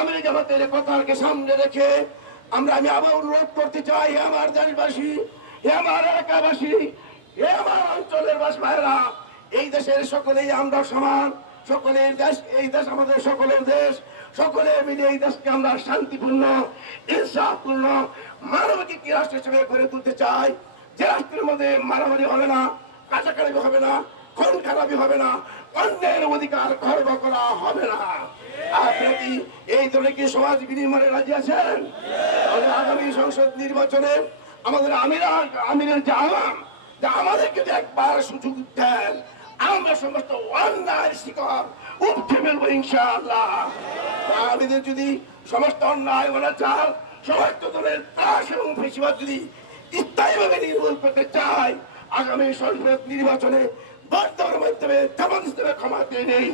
America হাতের কথাকে সামনে রেখে আমরা আমি আবার অনুরোধ করতে চাই আমার জানিবাসী হে আমার এলাকাবাসী, হে আমার অঞ্চলের বাস ভাইরা এই দেশের সকলেই আমরা সমান। সকলের দেশ, এই দেশ আমাদের সকলের দেশ। সকলে মিলে এই দেশকে আমরা শান্তিপূর্ণ, ইনসাফপূর্ণ মানবিক রাষ্ট্র হিসেবে গড়ে তুলতে চাই? যে রাষ্ট্রের মধ্যে মারামারি হবে না কাটাকাটি হবে না, খুন খারাপি হবে না অন্যের অধিকার খর্ব করা হবে না। আপনি কি এই দলে কি সমাজ বিনিময়ে রাজি আছেন? আগামী সংসদ নির্বাচনে আমাদের আমিরা আমিরের যে যে আমাদেরকে একবার সুযোগ দেন। আমরা সমস্ত অন্যায় শিকার। উঠে ফেলব ইনশাআল্লাহ। আমাদের যদি সমস্ত অন্যায় অনাচার সমস্ত দলের ত্রাস এবং ফেসিবাদ যদি স্থায়ীভাবে নির্মূল করতে চায়, আগামী সংসদ নির্বাচনে বর্তমান মাধ্যমে তেমন ইসলামের ক্ষমা দিয়ে নেই।